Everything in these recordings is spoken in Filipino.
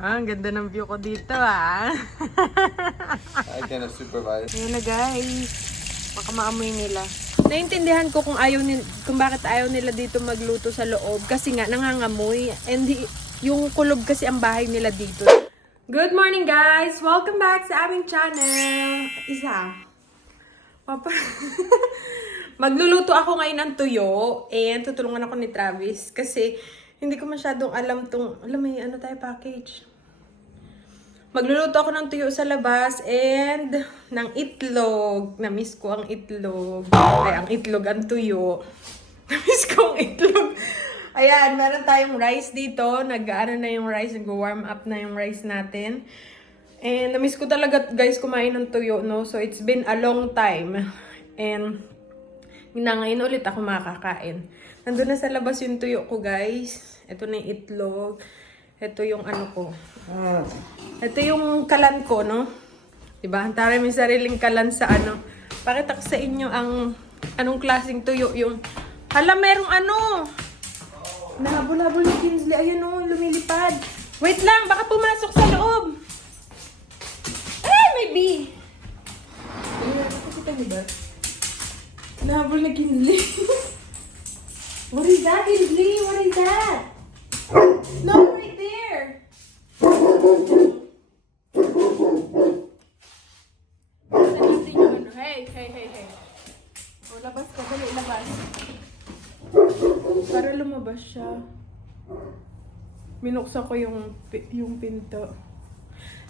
Ang ganda ng view ko dito ah. I cannot supervise. Ayan na guys. Baka maamoy nila. Naintindihan ko kung bakit ayaw nila dito magluto sa loob. Kasi nga nangangamoy. And yung kulob kasi ang bahay nila dito. Good morning guys! Welcome back sa aming channel. Magluluto ako ngayon ng tuyo. And tutulungan ako ni Travis. Kasi hindi ko masyadong alam may ano tayo package. Magluluto ako ng tuyo sa labas and ng itlog. Na-miss ko ang itlog. Ay, ang itlog, ang tuyo. Na-miss ko ang itlog. Ayan, meron tayong rice dito. Nag-ano na yung rice. Nag-warm up na yung rice natin. And na-miss ko talaga, guys, kumain ng tuyo, no? So, it's been a long time. And ngayon ulit ako makakain. Nandun na sa labas yung tuyo ko, guys. Ito na yung itlog. Ito yung ano ko. Ito yung kalan ko, no? Diba? Tara may sariling kalan sa ano. Pakita ko sa inyo ang anong klaseng tuyo yung... Hala, merong ano! Nahabol-habol ni Kinsley. Ayun o, lumilipad. Wait lang, baka pumasok sa loob. Ay, may bee! Ayun, nakikita niyo ba? Nahabol ni Kinsley. What is that, Kinsley? What is that? No, right there! Hey. O, labas ka. Dali, labas. Para lumabas siya. Minuksan ko yung pinto.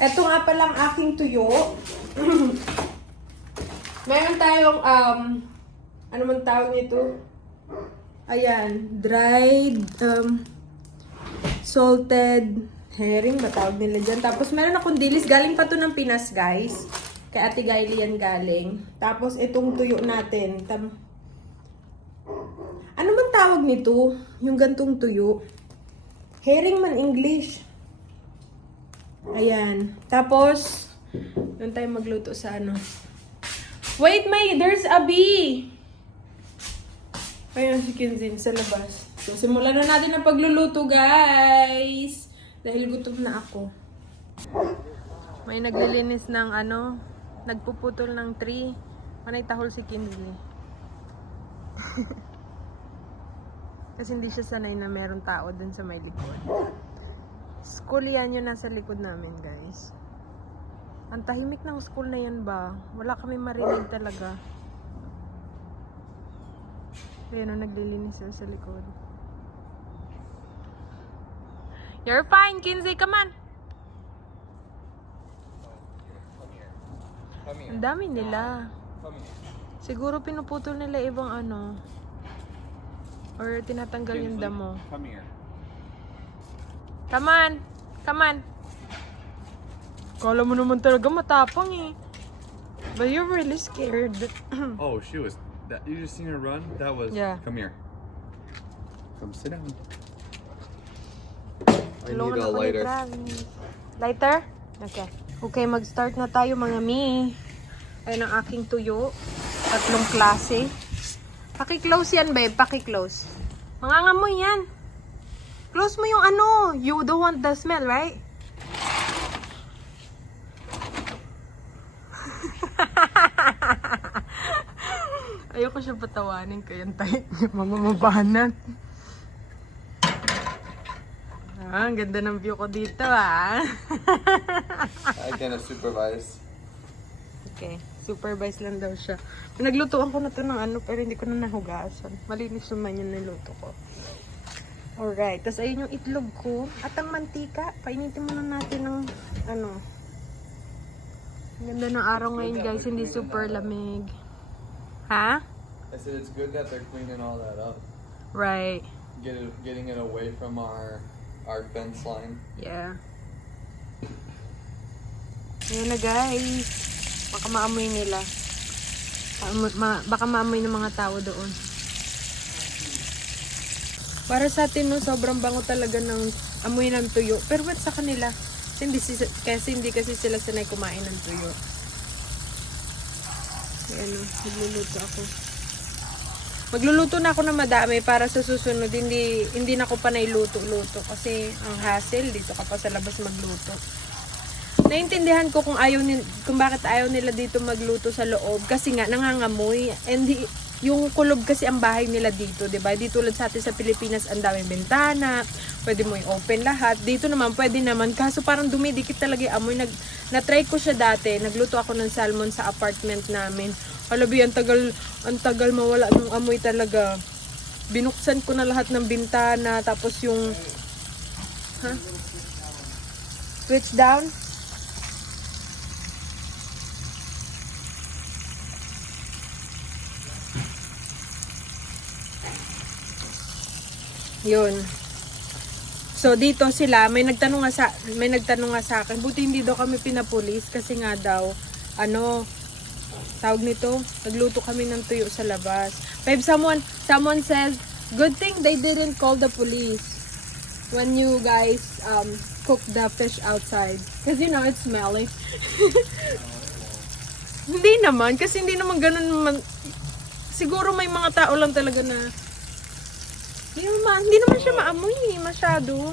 Eto nga palang aking tuyo. Meron tayong, ano man tawag nito? Ayan, dried, salted herring, matawag nila dyan. Tapos meron akong dilis. Galing pa to ng Pinas, guys. Kay Ate Gaily yan galing. Tapos itong tuyo natin. Ano man tawag nito? Yung gantong tuyo. Herring man English. Ayan. Tapos, doon tayo magluto sa ano. Wait, there's a bee! Ayun si Kinzin sa labas. So, simulan na natin ang pagluluto, guys. Dahil gutom na ako. May naglilinis ng ano, nagpuputol ng tree. Manay tahol si Kinsley. Kasi hindi siya sanay na meron tao dun sa may likod. School yan yung nasa likod namin, guys. Ang tahimik ng school na yan ba? Wala kami marinig talaga. Ayun o, naglilinis sila sa likod. You're fine, Kinsley. Come on. Ang dami nila. Siguro pinuputol nila ibang ano. Or tinatanggal yung damo. Come here. Come on. Come on. Kala mo naman talaga matapang eh. But you're really scared. Oh, she was... you just seen her run? That was... Yeah. Come here. Come sit down. I Tulungan need a ako ni lighter. Travis. Lighter? Okay. Okay, mag-start na tayo mga mi. Ayun ang aking tuyo. Tatlong klase. Paki-close yan, babe. Paki-close. Mangangamoy yan. Close mo yung ano. You don't want the smell, right? Ayoko siya patawanin kaya tayo mamamabanat. Ang ganda ng view ko dito ah. I cannot supervise. Okay, supervise lang daw siya. Naglutuan ko na to ng ano pero hindi ko na nahugasan. Malinis naman yung niluto ko. Alright, tapos ayun yung itlog ko. At ang mantika, painitin muna natin ng ano. Ang ganda ng araw ngayon guys, hindi super lamig. Ha? I said it's good that they're cleaning all that up. Right. Getting it away from our fence line. Yeah. Ayan na guys. Baka maamoy nila. Baka maamoy ng mga tao doon. Para sa atin no, sobrang bango talaga ng amoy ng tuyo. Pero ba't sa kanila? Kasi hindi kasi sila sanay kumain ng tuyo. Ayan o, nagluluto ako. Magluluto na ako ng madami para sa susunod hindi na ako pa nailuto-luto kasi ang hassle dito ka pa sa labas magluto. Naintindihan ko kung bakit ayaw nila dito magluto sa loob kasi nga nangangamoy and yung kulob kasi ang bahay nila dito, 'di ba? Di tulad sa atin sa Pilipinas, ang daming bintana, pwede mo i-open lahat. Dito naman pwede naman kaso parang dumidikit talaga yung amoy. Na-try ko siya dati. Nagluto ako ng salmon sa apartment namin. Alabi, ang tagal mawala ng amoy talaga. Binuksan ko na lahat ng bintana tapos yung switch down. Yun. So dito sila, may nagtanong nga sa akin, buti hindi daw kami pinapulis kasi nga daw tawag nito, nagluto kami ng tuyo sa labas. Babe, someone says, good thing they didn't call the police when you guys cook the fish outside. Because it's smelly. Hindi naman, kasi hindi naman ganun siguro may mga tao lang talaga na hindi naman siya maamoy masyado.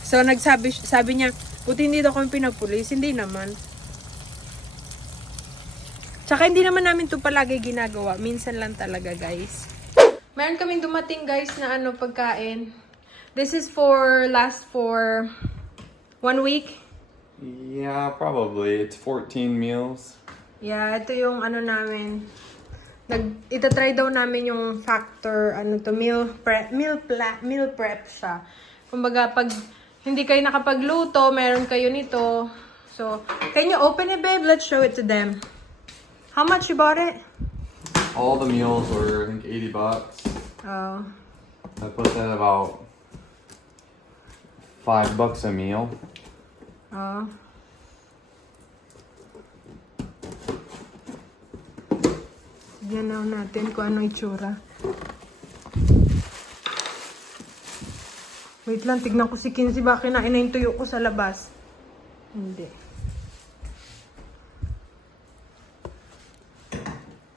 So sabi niya, buti hindi daw kami pinapulis. Hindi naman. Tsaka hindi naman namin ito palagi ginagawa. Minsan lang talaga, guys. Meron kaming dumating, guys, na pagkain. This is last for 1 week. Yeah, probably. It's 14 meals. Yeah, ito yung namin. Itatry daw namin yung factor, meal prep siya. Kumbaga, pag hindi kayo nakapagluto, meron kayo nito. So, can you open it, babe? Let's show it to them. How much you bought it? All the meals were, I think, $80. Oh. I put that about $5 a meal. Oh. Tignan na natin kung ano itsura. Wait lang, tignan ko si Kinsey. Baka kinain na yung tuyo ko sa labas. Hindi.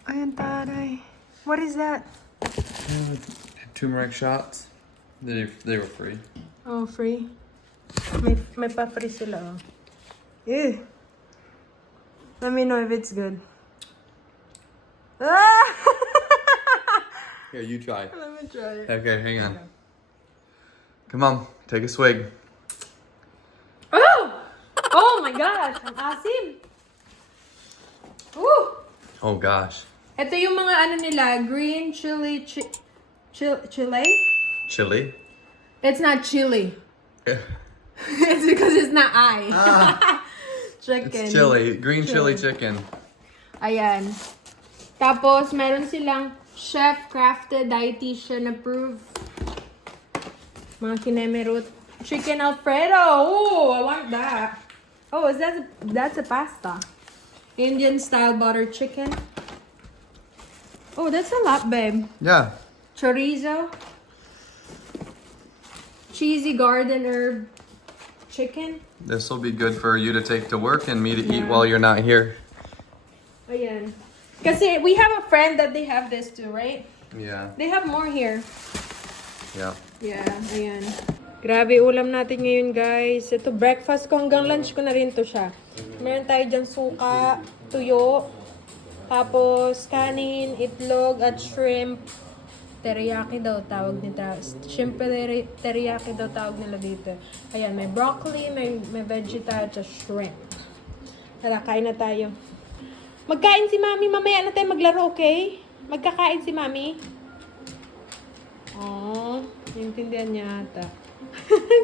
Ayan, taray. What is that? Turmeric shots. They were free. Oh, free? May pa-free sila, oh. Ew. Let me know if it's good. Ah! Here, you try. Let me try it. Okay, hang on. Come on, take a swig. Oh! Oh my gosh! Ang asim! Woo! Oh gosh. Ito yung mga nila, green chili, chili? Chili? It's not chili. It's because it's not I. Chicken. It's chili. Green chili chicken. Ayan. Tapos, meron silang chef-crafted, dietitian approved. Mga kinemerut. Chicken Alfredo. Oh, I want that. Oh, that's a pasta. Indian style butter chicken. Oh, that's a lot, babe. Yeah. Chorizo. Cheesy garden herb chicken. This will be good for you to take to work and me to eat while you're not here. Ayan. Kasi we have a friend that they have this too, right? Yeah. They have more here. Yeah. Yeah, ayan. Grabe, ulam natin ngayon, guys. Ito, breakfast ko. Hanggang lunch ko na rin to siya. Meron tayo dyan suka, tuyo, tapos kanin, itlog, at shrimp. Teriyaki daw tawag nila. Shrimp teriyaki daw tawag nila dito. Ayan, may broccoli, may vegeta, at shrimp. Tara, kain na tayo. Magkain si Mami. Mamaya na tayo maglaro, okay? Magkakain si Mami. Oh, naintindihan niya ata.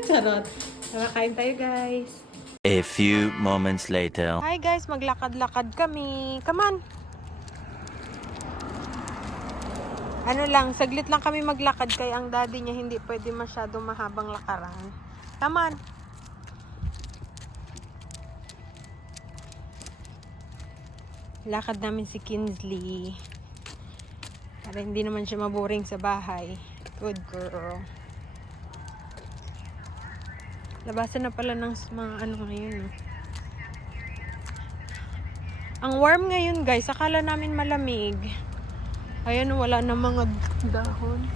Charot. Makakain tayo, guys. A few moments later. Hi, guys. Maglakad-lakad kami. Come on. Saglit lang kami maglakad kaya ang daddy niya hindi pwede masyadong mahabang lakaran. Come on. Lakad namin si Kinsley. Para hindi naman siya maboring sa bahay. Good girl. Labasan na pala ng mga ngayon. Ang warm ngayon, guys. Akala namin malamig. Ayan, wala na mga dahon.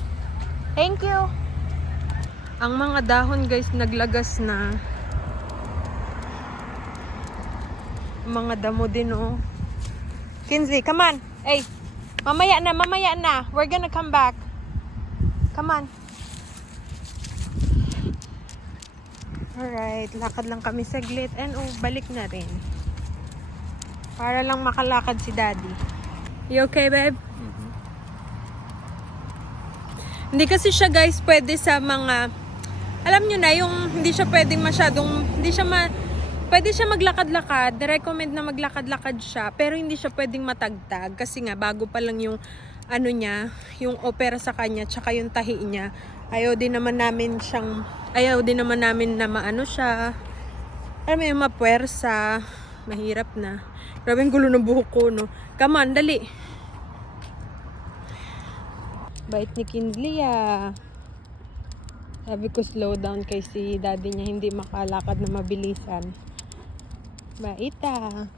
Thank you! Ang mga dahon guys, naglagas na. Mga damo din oh. Kinsey, come on. Hey, mamaya na. We're gonna come back. Come on. Alright, lakad lang kami saglit. And oh, balik na rin. Para lang makalakad si Daddy. You okay, babe? Hindi kasi siya guys pwede sa mga, alam nyo na, yung hindi siya pwedeng masyadong, pwede siya maglakad-lakad. Recommend na maglakad-lakad siya. Pero hindi siya pwedeng matagtag. Kasi nga, bago pa lang yung, ano niya, yung opera sa kanya, tsaka yung tahi niya. Ayaw din naman namin na maano siya. Alam mo yung mapuwersa. Mahirap na. Grabe ang gulo ng buhok ko, no? Come on, dali. Bait ni Kinsley, ah. Sabi ko slow down kay si daddy niya hindi makalakad na mabilisan. Bait, ah.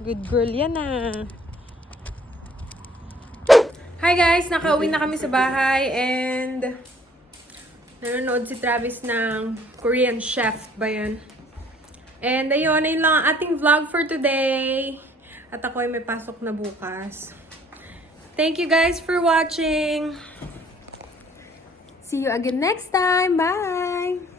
Good girl yan, ah. Hi guys! Nakauwi na kami sa bahay and nanonood si Travis ng Korean Chef ba yun? And ayun lang ang ating vlog for today. At ako ay may pasok na bukas. Thank you guys for watching. See you again next time. Bye!